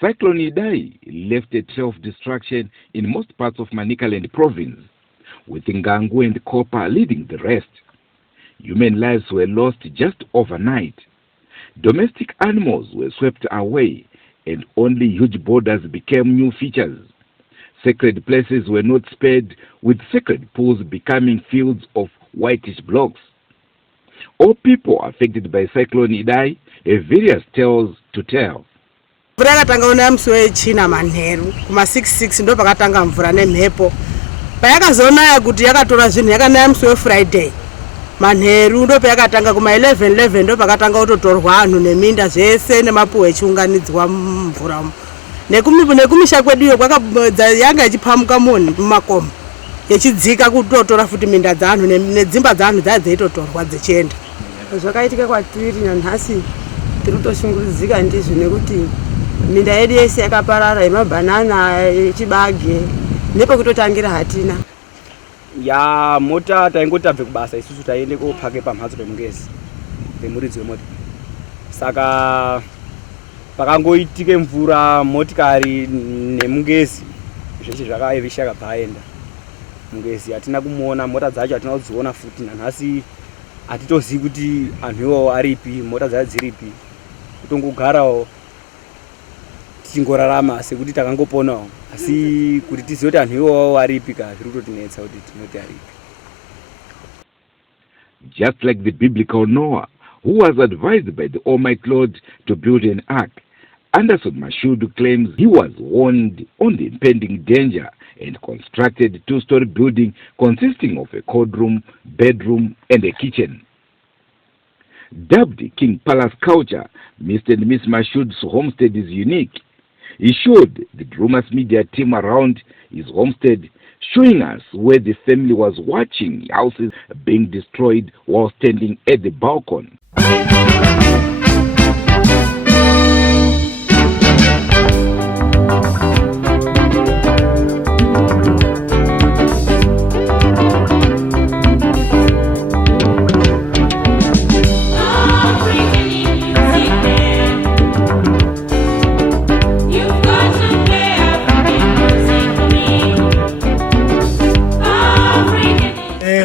Cyclone Idai left a trail of destruction in most parts of Manicaland province, with Ngangu and Kopa leading the rest. Human lives were lost just overnight. Domestic animals were swept away, and only huge borders became new features. Sacred places were not spared, with sacred pools becoming fields of whitish blocks. All people affected by Cyclone Idai have various tales to tell. Mvura yakatanga una musi wechina manheru kuma 66 ndo pakatanga mvura nemhepo. Payakazonaya kuti yakatora zvinhu yakanaya musi weFriday. Manheru ndo payakatanga kuma 11 ndo pakatanga kutotorwa anhu neminda zvese nemapuwe echiunganidzwa mvura. Nekumisha kweduyo yanga ichipamuka munhu mumakomo yechidzika kutotora futi minda dzaanhu nedzimba dzaanhu dzaitotorwa dzichienda. Zvakaitika kwatiri nanhasi tiri kutoshungurudzika ndizvo nekuti minda yedu yese yakaparara yemabhanana yechibage nepekutotangira hatina. Ya mota taingotabve kubasa isusu taiende kopake pamhatso pemungezi pemuridzi wemota. Saka pakangoitike mvura motikari nemungezi zvese zvakaivisha kabva aenda. Mungezi hatina kumuona, mota dzacho hatina kudziona futi nanhasi hatitozivi kuti anhu iwawo aripi, mota dzacho dziripi. Kutongogarawo tichingorarama sekuti takangoponawo, asi kuti tizive kuti anhu iwawo aripi ka zviri kutotinetsa kuti tinoti aripi. Just like the biblical Noah, who was advised by the Almighty Lord to build an ark, Anderson Mashudu claims he was warned on the impending danger and constructed a two-story building consisting of a cold room, bedroom, and a kitchen. Dubbed King Palace Culture, Mr. and Miss Mashudu's homestead is unique. He showed the Drumas media team around his homestead, showing us where the family was watching houses being destroyed while standing at the balcony.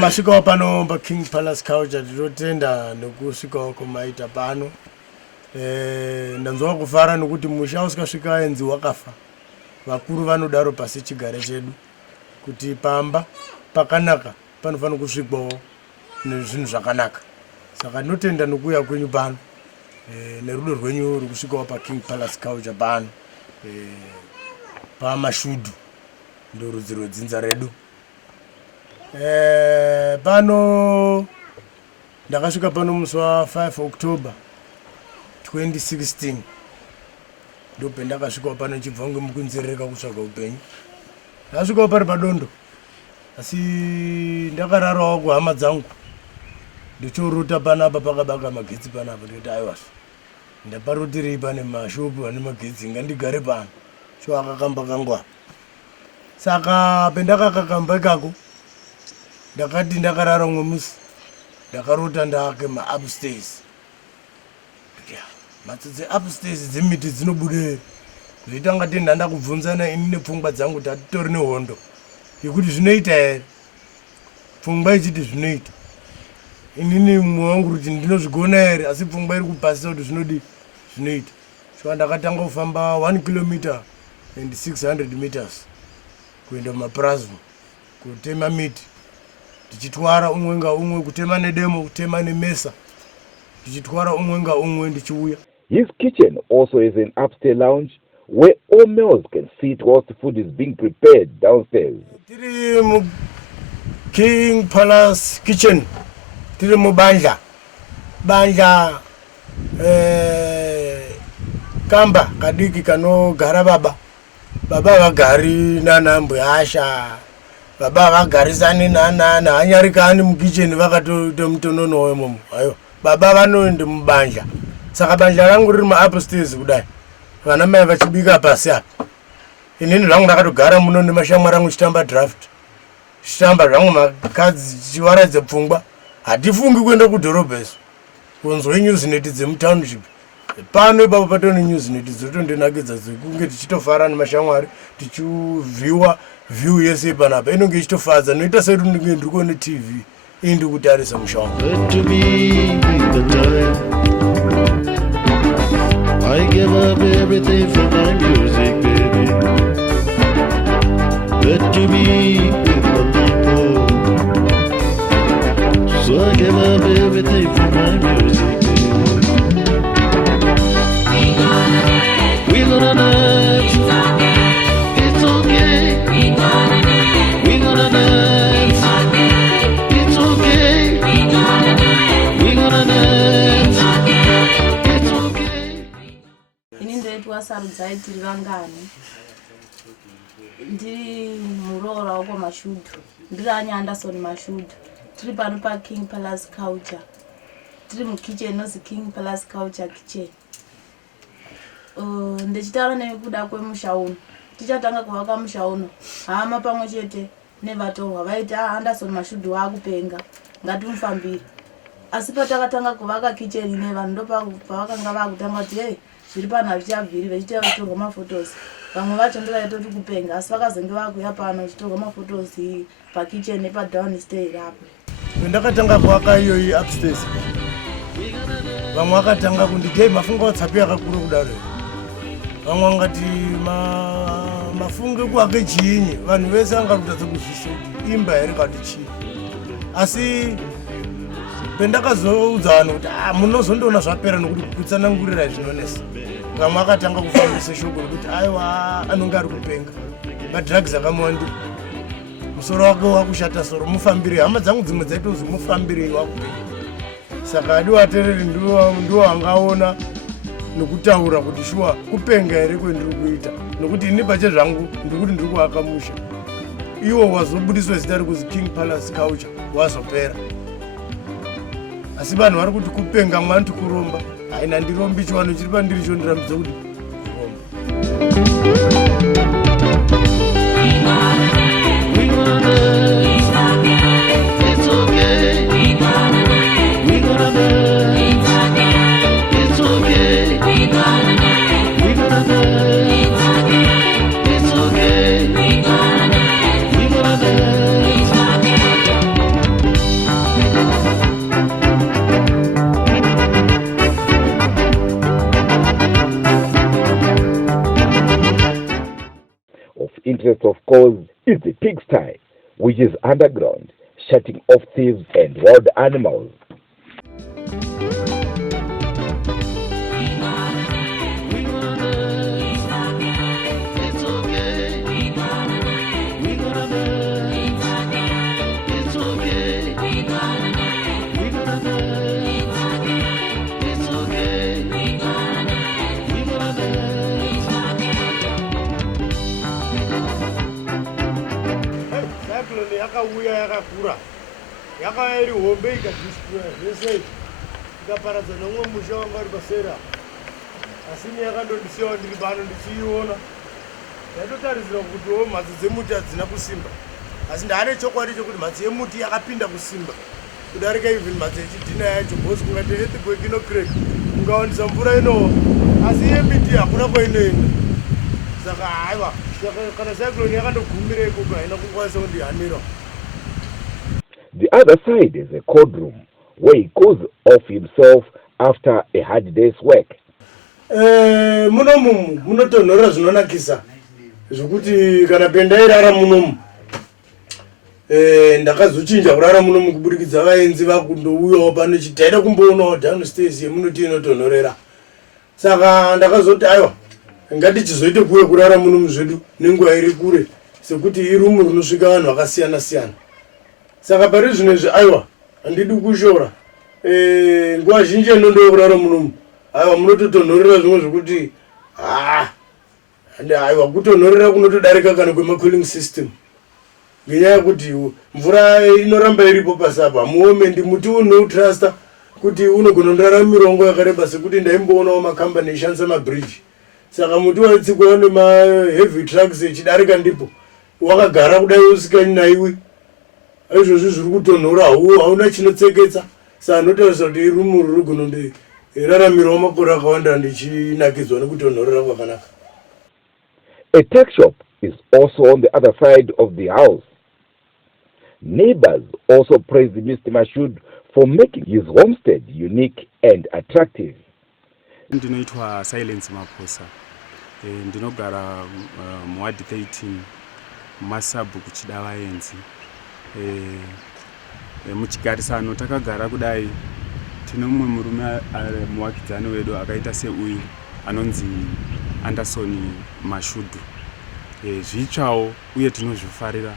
Masvikawo pano paKing Palace Culture tinotenda nekusvikawo kumaita pano. Ndanzwa kufara nekuti musha usikasvika enzi wakafa. Vakuru vanodaro pasi chigare chedu kuti pamba pakanaka panofanira kusvikwawo nezvinhu zvakanaka. Saka tinotenda nekuuya kwenyu pano nerudo rwenyu ruri kusvikawo paKing Palace Culture pano. PaMashudu ndo rudzi rwedzinza redu. Pano ndakasvika pano musi wa5 October 2016 ndope ndakasvikawo pano chibva ngemukunzerereka kutsvaga upenyu. Ndasvikawo pari padondo, asi ndakararawo kuhama dzangu ndichorota panapa pakabaka magetsi panapa ndikuti aiwazvo ndaparotiri pane mashopu ane magetsi ngandigare pano cho akakamba kangu apa. Saka pendakakakamba ikako ndakati ndakarara umwe musi ndakarota ndake upstairs. Mhatso upstairs dzemiti dzinobude zvoita ngati ndanda kubvunzana ini nepfungwa dzangu kuti hatitori nehondo yekuti zvinoita here. Pfungwa ichiti zvinoita, inini mumwe wangu kuti ndinozvigona here, asi pfungwa iri kupasisa kuti zvinodi zvinoita. Saka ndakatanga kufamba 1 kilometer and 600 meters kuenda mumapurazi kutema miti, tichitwara umwe ngaumwe, kutema nedemo, kutema nemesa, tichitwara umwe ngaumwe ndichiuya. His kitchen also is an upstairs lounge where all meals can sit whilst the food is being prepared downstairs. Tiri mu King Palace Kitchen, tiri mu banja kamba kadiki kanogara baba vagari nana mbuyasha, baba vagarisani nana hanyarikani mukitchen vakatomutonono wemomo. Ayo baba vanoende mubanja. Saka banja rangu riri upstairs kudai, vana mai vachibika pasi apa. Inini zvangu ndakatogara muno nemashamwari angu chitamba draft, chitamba zvangu makadzi chiwaradze pfungwa. Hatifungi kuenda kudhorobha isu, kunzwe news neti dzemutownship pano ipapo patone newsnet dzotondinakidza dzekunge tichitofara nemashamwari tichivhiwa view yese panapa inonge ichitofadza noita sekuti ndinge ndiri kuone tv indi kutarisa mushonga. I give up everything for my music, baby. Let to be with the people. So I give up everything for my music, baby. We gonna dance. It's okay. We gonna dance. We gonna dance. It's okay. We gonna dance. It's okay. Ini ndoitwa sarudzai tiri vangani ndiri muroora wako Mashudu ndiri Anya Anderson Mashudu tiri pano paKing Palace Culture tiri mukitchen inozi King Palace Culture kitchen. Ndichitaura nekuda kwemusha uno tichatanga kuvaka musha uno hama pamwe chete nevatorwa vaiti Anderson Mashudu waakupenga ngatimufambire asi patakatanga kuvaka kitchen ine vanhu ndopavakanga vakutanga kuti hey zviri pano hazvichabviri vechiita vachitorwa mafotos vamwe vacho ndovaitoti kupenga asi vakazenge vakuya pano vachitorwa mafotos pakitchen nepadownstairs apo. Ndakatanga kuvaka iyoyi upstairs vamwe vakatanga kunditi mafungo watsapi yakakura kudaro vamwe vangati mafungo ekuake chiinyi vanhu vese vangarutadza kuzvise kuti imba here kati chii asi pendakazoudza vanhu kuti munozondoona zvapera nokuti kutsanangurira zvinonesa vamwe vakatanga kufambisa shoko rekuti aiwa anonge ari kupenga madrugs akamuwandira musoro wake wakushata soro mufambirei hama dzangu dzimwe dzaitozi mufambirei wakupenga saka adi watereri ndiwo angaona nokutaura kuti shuwa kupenga here kwendiri kuita nokuti ini pache zvangu ndikuti ndiri kuaka musha iwo wazobudiswa zita rekuzi King Palace Culture wazopera asi vanhu vari kuti kupenga mwanti kuromba haina ndirombi chiwano chiri pandiri chondirambidza kuti interest, of course, is the pigsty, which is underground, shutting off thieves and wild animals. yakauya yakakura yakauya iri hombe ikadistroya zvese ikaparadza nomwe musha wanga uri pasera asi ine yakandondisiyawo ndiri pano ndichiiona ndaitotarisira kutiwo mhatso dzemuti hadzina kusimba asi ndaane chokwadi chokuti mhatso yemuti yakapinda kusimba kudarika even mhatso yechidhina yacho bhosi kungati earthquake inocreka kungawandisa mvura inowa asi yemiti hakuna kwainoenda saka haiwa kana cyclone yakandogumira ikoko haina kukwanisa kundihanira. The other side is a cold room where he cools off himself after a hard day's work. Munomu munotonhorera zvinonakisa zvokuti kana pendairara munomu ndakazochinja kurara munomu kuburikidza vaenzi vakundouyawo pano chitaida kumboonawo downstairs yemunoti inotonhorera saka ndakazoti aiwa ngatichizoite kuwe kurara munomu zvedu nenguva iri kure sekuti irumu rinosvika vanhu vakasiyana siyana saka pari zvinezvi aiwa handidi kushora nguva zhinji enondowe kurara munomu aiwa munototonhorera zvimwe zvokuti aiwa kutonhorera kunotodarika kana kwemacooling system ngenyaya yekuti mvura inoramba iripo pasapa muomendi muti unoutrasta kuti unogona ndarara mirongo yakareba sekuti ndaimboonawo makambani ishandisa mabridge saka muti waitsikwa nemaheavy trucks echidarika ndipo wakagara kudai usikanaiwi izvozvi zviri kutonhora hauna chinotseketsa saka notaurisa kuti irumu riri gononde iraramirawo makore akawanda ndichinakidzwa nekutonhorera kwakanaka. A tuck shop is also on the other side of the house. Neighbors also praised Mr. Mashud for making his homestead unique and attractive. Ndinoitwa Silence Maposa. Ndinogara muward 13 Masabu kuchidavaenzi. Muchigarisano takagara kudai tino mumwe murume ari muwakidzani wedu akaita seuyu anonzi Anderson Mashudhu. Zvitsvawo uye tinozvifarira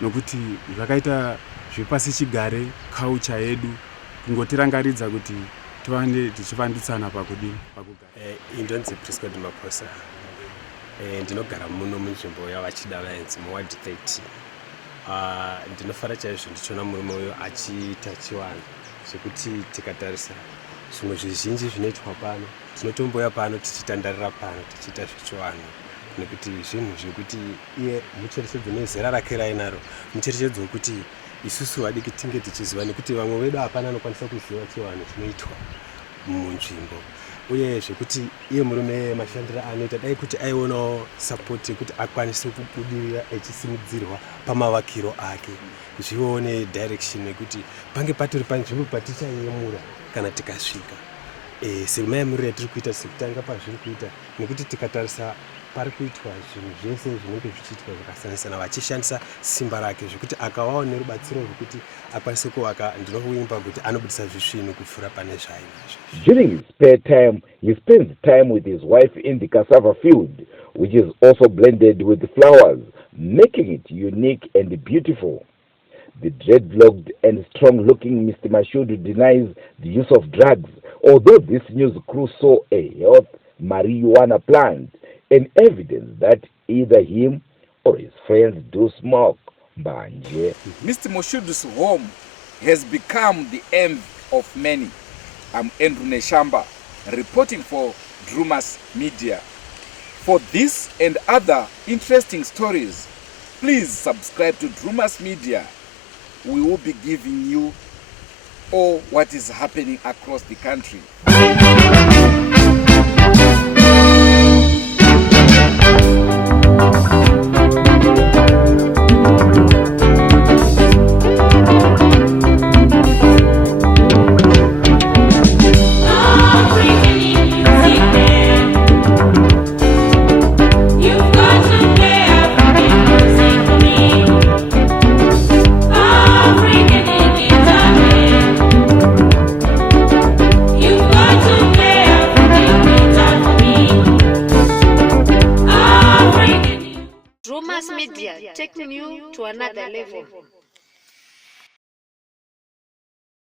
nokuti zvakaita zvepasi chigare culture yedu kungotirangaridza kuti tivande tichivandutsana pakudini pakugara. Indonzi Prescott Maposa. Ndinogara muno munzvimbo yavachidavaenzi muward 13. Ndinofara chaizvo ndichiona murume uyo achiita chivanhu zvekuti tikatarisa zvimwe zvizhinji zvinoitwa pano tinotomboya pano tichitandarira pano tichiita zvechivanhu nekuti zvinhu zvekuti iye mucherechedzo nezera rake rainaro mucherechedzo wekuti isusu vadiki tinge tichiziva nekuti vamwe vedu hapana anokwanisa kuziva chivanhu chinoitwa munzvimbo uye zvekuti iye murume mashandiro anoita dai kuti aionawo support yekuti akwanise kubudirira echisimudzirwa pamavakiro ake zvione direction yekuti pange patori panzvimbo patichayemura kana tikasvika semayemuriro yatiri kuita sekutanga pazviri kuita nekuti tikatarisa pari kuitwa zvinhu zvese zvinenge zvichiitwa zvakasiyana-siyana vachishandisa simba rake zvekuti akawawo nerubatsiro rwekuti akwanise kuvaka ndinokuimba kuti anobudisa zvisvinu kupfuura pane zvainazvo. During his spare time, he spends time with his wife in the cassava field, which is also blended with flowers, making it unique and beautiful. The dreadlocked and strong-looking Mr. Mashud denies the use of drugs, although this news crew saw a health marijuana plant, and evidence that either him or his friends do smoke. Mbanje. Mr. Mashud's home has become the envy of many. I'm Andrew Neshamba, reporting for Drumas Media. For this and other interesting stories, please subscribe to Drumas Media. We will be giving you all what is happening across the country. Drumas Media, taking you to another level.